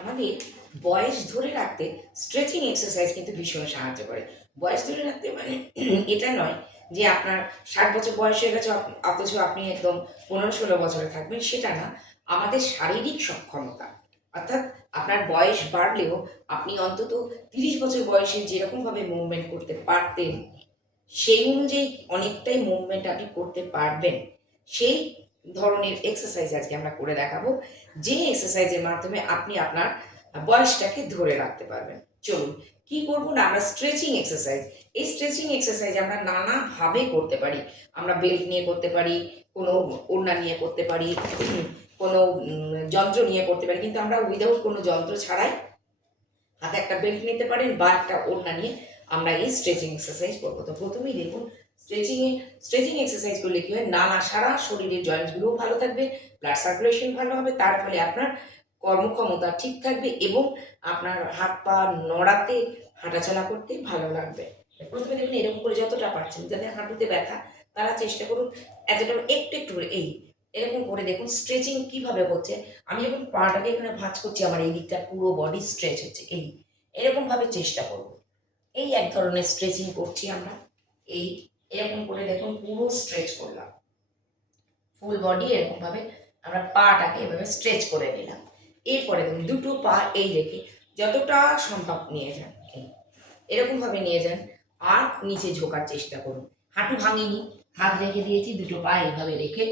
আমাদের বয়স ধরে রাখতে স্ট্রেচিং এক্সারসাইজ কিন্তু ভীষণ সাহায্য করে। বয়স ধরে রাখতে মানে এটা নয় যে আপনার ৬০ বছর বয়স হয়ে গেছে অথচ আপনি একদম ১৫-১৬ বছরে থাকবেন, সেটা না। আমাদের শারীরিক সক্ষমতা, অর্থাৎ আপনার বয়স বাড়লেও আপনি অন্তত ৩০ বছর বয়সে যেরকমভাবে মুভমেন্ট করতে পারতেন, সেই অনুযায়ী অনেকটাই মুভমেন্ট আপনি করতে পারবেন। সেই ধরনের এক্সারসাইজ আজকে আমরা করে দেখাবো, যে এক্সারসাইজের মাধ্যমে আপনি আপনার বয়সটাকে ধরে রাখতে পারবেন। চলুন, কি করব না, আমরা স্ট্রেচিং এক্সারসাইজ। এই স্ট্রেচিং এক্সারসাইজ আমরা নানাভাবে করতে পারি। আমরা বেল্ট নিয়ে করতে পারি, কোনো ওড়না নিয়ে করতে পারি, কোনো যন্ত্র নিয়ে করতে পারি, কিন্তু আমরা উইদাউট কোনো যন্ত্র ছাড়াই হাতে একটা বেল্ট নিতে পারেন বা একটা ওড়না নিয়ে আমরা এই স্ট্রেচিং এক্সারসাইজ করবো। তো প্রথমেই দেখুন, স্ট্রেচিং এক্সারসাইজ করলে কী হয়, সারা শরীরের জয়েন্টসগুলোও ভালো থাকবে, ব্লাড সার্কুলেশন ভালো হবে, তার ফলে আপনার কর্মক্ষমতা ঠিক থাকবে এবং আপনার হাত পা নড়াতে, হাঁটাচলা করতে ভালো লাগবে। প্রথমে দেখুন, এরকম করে যতটা পারছেন, যাদের হাঁটুতে ব্যথা তারা চেষ্টা করুন এতটা একটু একটু করে এরকম করে দেখুন স্ট্রেচিং কিভাবে হচ্ছে। আমি যখন পাটাকে এখানে ভাঁজ করছি, আমার এই দিকটা পুরো বডি স্ট্রেচ হচ্ছে। এরকমভাবে চেষ্টা করব। এই এক ধরনের স্ট্রেচিং করছি আমরা। এই এরকম করে দেখুন পুরো স্ট্রেচ করলাম, ফুল বডি এরকমভাবে আমরা পাটাকে এভাবে স্ট্রেচ করে নিলাম। এরপরে দেখুন, দুটো পা এই রেখে যতটা সম্ভব নিয়ে যান, এরকমভাবে নিয়ে যান আর নিচে ঝোকার চেষ্টা করুন। হাঁটু ভাঙিনি, হাত রেখে দিয়েছি, দুটো পা এইভাবে রেখে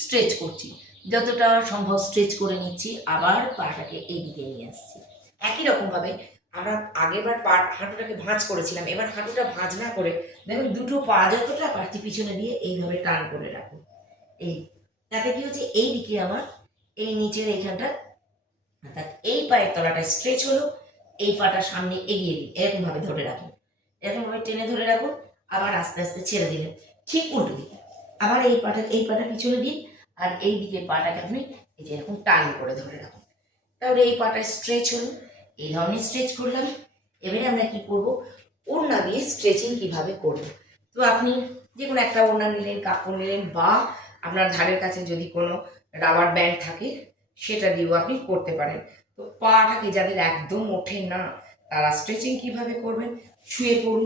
স্ট্রেচ করছি, যতটা সম্ভব স্ট্রেচ করে নিচ্ছি, আবার পাটাকে এইদিকে নিয়ে আসছি। একই রকমভাবে আমরা আগেরবার হাঁটুটাকে ভাঁজ করেছিলাম, এবার হাঁটুটা ভাঁজ না করে দেখুন দুটো পা যতটা পারছি পিছনে দিয়ে এইভাবে টান করে রাখুন। তাতে কি হচ্ছে, এই দিকে আমার এই নিচের এইখানটা, অর্থাৎ এই পায়ের তলাটা স্ট্রেচ হলো, এই পাটা সামনে এগিয়ে দিন, এরকমভাবে ধরে রাখুন, এরকমভাবে টেনে ধরে রাখুন, আবার আস্তে আস্তে ছেড়ে দিলেন। ঠিক উল্টো দিকে আবার এই পাটা পিছনে দিন, আর এই দিকে পাটাকে আপনি এই যে এরকম টান করে ধরে রাখুন। তাহলে এই পাটা স্ট্রেচ হলো, এই ধরনের স্ট্রেচ করলাম। এবারে আমরা কি করব, ওড়না দিয়ে স্ট্রেচিং কিভাবে করব। তো আপনি যে কোনো একটা ওড়না নিলেন, কাপড় নিলেন, বা আপনার ধারের কাছে যদি কোনো রাবার ব্যান্ড থাকে সেটা দিয়েও আপনি করতে পারেন। তো পাটাকে যাদের একদম ওঠে না, তারা স্ট্রেচিং কিভাবে করবেন, শুয়ে পড়ুন,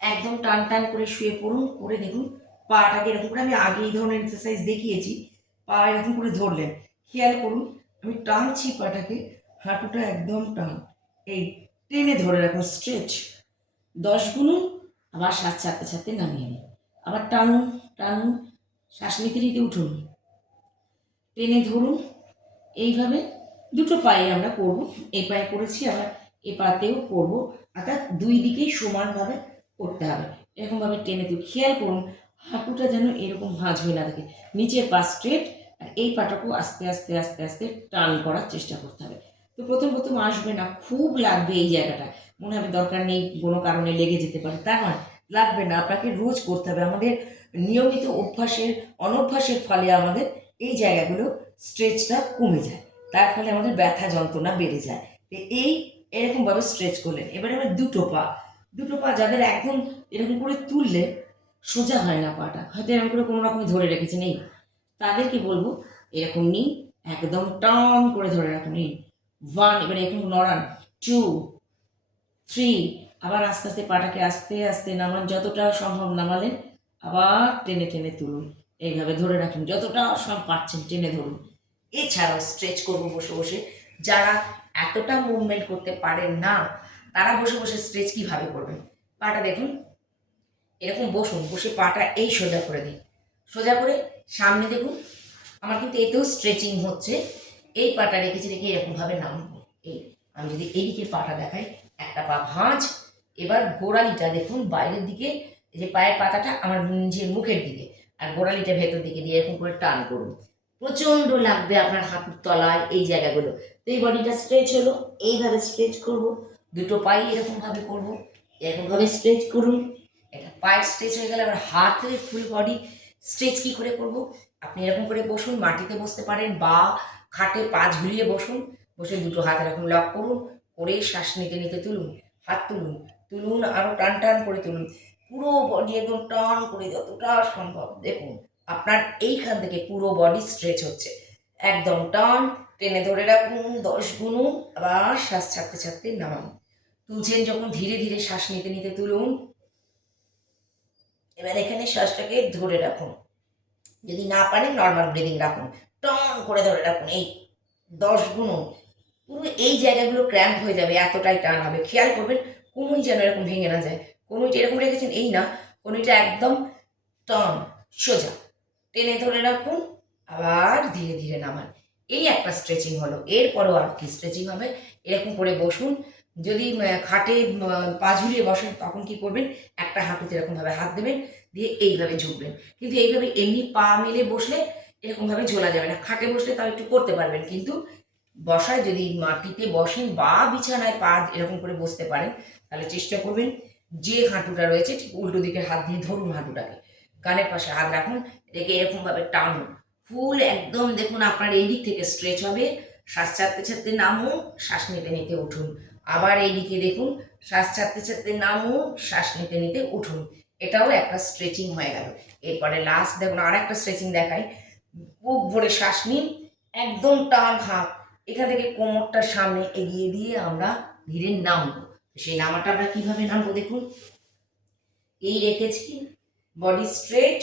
একদম টান টান করে শুয়ে পড়ুন, করে দেখুন পাটাকে এরকম করে, আমি আগে এই ধরনের এক্সারসাইজ দেখিয়েছি, পা এরকম করে ধরলেন, খেয়াল করুন আমি টানছি পাটাকে, হাঁটুটা একদম টান, এই টেনে ধরে রাখুন, স্ট্রেচ 10 গুনুন, আবার শ্বাস ছাড়তে ছাড়তে নামিয়ে নিন, আবার টানুন টানুন, শ্বাস নিতে নিতে উঠুন, টেনে ধরুন। এইভাবে দুটো পায়ে আমরা করব, এই পায়ে করেছি, আবার এ পাতেও করব, অর্থাৎ দুই দিকেই সমানভাবে করতে হবে। এরকমভাবে টেনে তুলে খেয়াল করুন হাঁটুটা যেন এরকম ভাঁজ হয়ে না থাকে, নিচের পা স্ট্রেট, আর এই পাটাকেও আস্তে আস্তে আস্তে আস্তে টান করার চেষ্টা করতে হবে। তো প্রথম প্রথম আসবে না, খুব লাগবে এই জায়গাটা, মনে হবে দরকার নেই, কোনো কারণে লেগে যেতে পারে, তা নয়, লাগবে না, আপনাকে রোজ করতে হবে। আমাদের নিয়মিত অনভ্যাসের ফলে আমাদের এই জায়গাগুলো স্ট্রেচটা কমে যায়, তার ফলে আমাদের ব্যথা যন্ত্রণা বেড়ে যায়। তো এরকমভাবে স্ট্রেচ করলেন। এবারে আমরা দুটো পা যাদের একদম এরকম করে তুললে সোজা হয় না, পাটা হয়তো এরকম করে কোনো রকমে ধরে রেখেছেন, তাদেরকে বলবো এরকম নিন, একদম টান করে ধরে রাখুন, 1, এবারে এরকম নড়ান, 2, 3, আবার আস্তে আস্তে পাটাকে আস্তে আস্তে নামান, যতটা সম্ভব নামালেন, আবার টেনে টেনে তুলুন, এইভাবে ধরে রাখুন, যতটা সব পারছেন টেনে ধরুন। এছাড়াও স্ট্রেচ করবো বসে বসে, যারা এতটা মুভমেন্ট করতে পারেন না, তারা বসে বসে স্ট্রেচ কিভাবে করবেন। পাটা দেখুন এরকম বসুন, বসে পাটা এই সোজা করে দিন, সোজা করে সামনে দেখুন, আমার কিন্তু এতেও স্ট্রেচিং হচ্ছে। এই পাটা রেখে এরকমভাবে নামবো, আমি যদি এইদিকে পাটা দেখাই, একটা পা ভাঁজ, এবার গোড়ালিটা দেখুন বাইরের দিকে, এই যে পায়ের পাতাটা আমার নিজের মুখের দিকে, আর গোড়ালিটা ভেতর দিকে দিয়ে এরকম করে টান করুন, প্রচণ্ড লাগবে আপনার হাঁটুর তলায় এই জায়গাগুলো। তো এই বডিটা স্ট্রেচ হলো, এইভাবে স্ট্রেচ করব, দুটো পাই এরকমভাবে করব, এরকমভাবে স্ট্রেচ করুন। এটা পায়ের স্ট্রেচ হয়ে গেলে আবার হাতের ফুল বডি স্ট্রেচ কী করে করব, আপনি এরকম করে বসুন, মাটিতে বসতে পারেন বা খাটে পা ঝুলিয়ে বসুন, বসে দুটো হাত এরকম লক করুন, করে শ্বাস নিতে নিতে তুলুন, হাত তুলুন তুলুন, আরও টান টান করে তুলুন, পুরো বডি একদম টান করে যতটা সম্ভব। দেখুন আপনার এইখান থেকে পুরো বডি স্ট্রেচ হচ্ছে, একদম টান, টেনে ধরে রাখুন 10 গুনুন, আবার শ্বাস ছাড়তে ছাড়তে নামান। তুলছেন যখন ধীরে ধীরে শ্বাস নিতে নিতে তুলুন। এবার এখানে শ্বাসটাকে ধরে রাখুন, যদি না পারেন নর্মাল ব্রিদিং রাখুন, টন করে ধরে রাখুন। এই 10 গুনুন, পুরো এই জায়গাগুলো ক্র্যাম্প হয়ে যাবে, এতটাই টান হবে। খেয়াল করবেন কোনোই যেন এরকম ভেঙে না যায়। কোনোইটা এরকম রেখেছেন এই না, কোনোইটা একদম টান সোজা টেনে ধরে রাখুন, আবার ধীরে ধীরে নামান। এই একটা স্ট্রেচিং হলো। এরপরেও আর কি স্ট্রেচিং হবে, এরকম করে বসুন। যদি খাটে পা ঝুলিয়ে বসেন তখন কি করবেন, একটা হাঁটুতে এরকমভাবে হাত দেবেন, দিয়ে এইভাবে ঝুঁকবেন। কিন্তু এইভাবে এমনি পা মেলে বসলে এরকমভাবে ঝোলা যাবে না। খাটে বসলে তাও একটু করতে পারবেন, কিন্তু বসায় যদি মাটিতে বসেন বা বিছানায় পা এরকম করে বসতে পারেন, তাহলে চেষ্টা করবেন যে হাঁটুটা রয়েছে ঠিক উল্টো দিকে হাত দিয়ে ধরুন, হাঁটুটাকে কানের পাশে হাত রাখুন, রেখে এরকমভাবে টানুন ফুল একদম। দেখুন আপনার এই দিক থেকে স্ট্রেচ হবে, শ্বাস ছাড়তে ছাড়তে নামুন, শ্বাস নিতে নিতে উঠুন। আবার এই দিকে দেখুন, শ্বাস ছাড়তে ছাড়তে নামুন, শ্বাস নিতে নিতে উঠুন। এটাও একটা স্ট্রেচিং হয়ে গেল। এরপরে লাস্ট দেখুন আর একটা স্ট্রেচিং দেখাই। বুক ভরে শ্বাস নিন, একদম টান হাত, এখান থেকে কোমরটার সামনে এগিয়ে দিয়ে আমরা ধীরে নামবো। সেই নামাটা আমরা কিভাবে নামবো দেখুন, এই রেখেছি, বডি স্ট্রেট,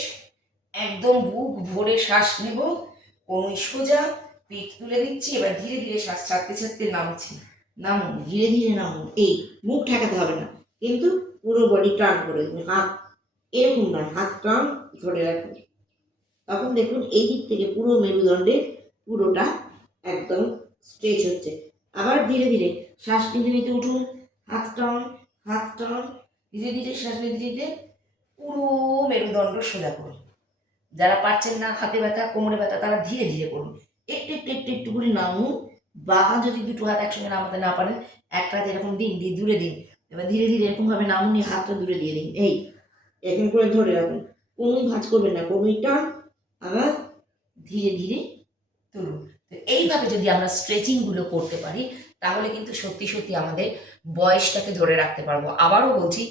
একদম বুক ভরে শ্বাস নেব, কোমর সোজা, পিঠ তুলে দিচ্ছি। এবার ধীরে ধীরে শ্বাস ছাড়তে ছাড়তে নামছি। নামুন, ধীরে ধীরে নামুন। এই মুখ ঠেকাতে হবে না, কিন্তু পুরো বডি টান করে হাত এরকম নয়, হাত টান ধরে রাখুন। তখন দেখুন এই দিক থেকে পুরো মেরুদণ্ডে পুরোটা একদম স্ট্রেচ হচ্ছে। আবার ধীরে ধীরে শ্বাস নিতে নিতে উঠুন, হাত টান, হাত টান, ধীরে ধীরে শ্বাস নিতে নিতে পুরো মেরুদণ্ড সোজা করুন। যারা পারছেন না, হাতে ব্যথা কোমরে ব্যথা, তারা ধীরে ধীরে করুন। একটু একটু একটু একটু করে নামুন। বা যদি দুটো হাত একসঙ্গে নামাতে না পারেন, একটা হাত এরকম দিন, দিয়ে দূরে দিন। এবার ধীরে ধীরে এরকমভাবে নামুন, হাতটা দূরে দিয়ে দিন। এই এরকম করে ধরে রাখুন, কোনোই ভাঁজ করবেন না, কোনোই টান, আবার ধীরে ধীরে তুলুন। তো এইভাবে যদি আমরা স্ট্রেচিংগুলো করতে পারি, তাহলে কিন্তু সত্যি সত্যি আমাদের বয়সটাকে ধরে রাখতে পারবো। আবারও বলছি,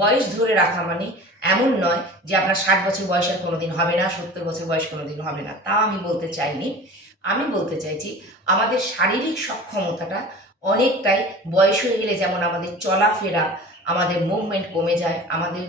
বয়স ধরে রাখা মানে এমন নয় যে আপনার 60 বছর বয়স আর কোনোদিন হবে না, 70 বছর বয়স কোনোদিন হবে না, তা আমি বলতে চাইনি। আমি বলতে চাইছি আমাদের শারীরিক সক্ষমতাটা অনেকটাই বয়স হয়ে গেলে, যেমন আমাদের চলাফেরা, আমাদের মুভমেন্ট কমে যায়, আমাদের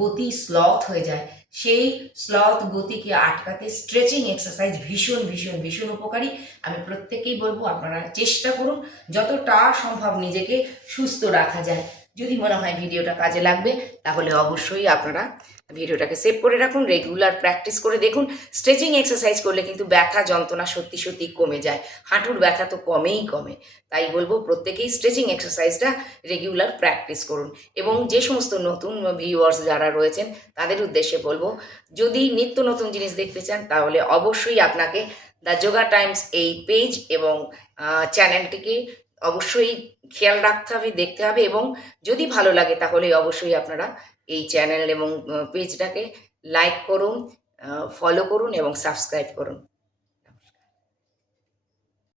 গতি স্লথ হয়ে যায়, সেই স্লথ গতিকে আটকাতে স্ট্রেচিং এক্সারসাইজ ভীষণ ভীষণ ভীষণ উপকারী। আমি প্রত্যেকেই বলবো আপনারা চেষ্টা করুন যতটা সম্ভব নিজেকে সুস্থ রাখা যায়। যদি মনে হয় ভিডিওটা কাজে লাগবে, তাহলে অবশ্যই আপনারা ভিডিওটাকে সেভ করে রাখুন, রেগুলার প্র্যাকটিস করে দেখুন। স্ট্রেচিং এক্সারসাইজ করলে কিন্তু ব্যথা যন্ত্রণা সত্যি সত্যি কমে যায়, হাঁটুর ব্যথা তো কমেই কমে। তাই বলবো প্রত্যেকেই স্ট্রেচিং এক্সারসাইজটা রেগুলার প্র্যাকটিস করুন। এবং যে সমস্ত নতুন ভিউয়ার্স যারা রয়েছেন তাদের উদ্দেশ্যে বলবো, যদি নিত্য নতুন জিনিস দেখতে চান, তাহলে অবশ্যই আপনাকে দ্য যোগা টাইমস এই পেজ এবং চ্যানেলটিকে অবশ্যই খেয়াল রাখতে হবে, দেখতে হবে। এবং যদি ভালো লাগে তাহলে অবশ্যই আপনারা এই চ্যানেল এবং পেজটাকে লাইক করুন, ফলো করুন এবং সাবস্ক্রাইব করুন।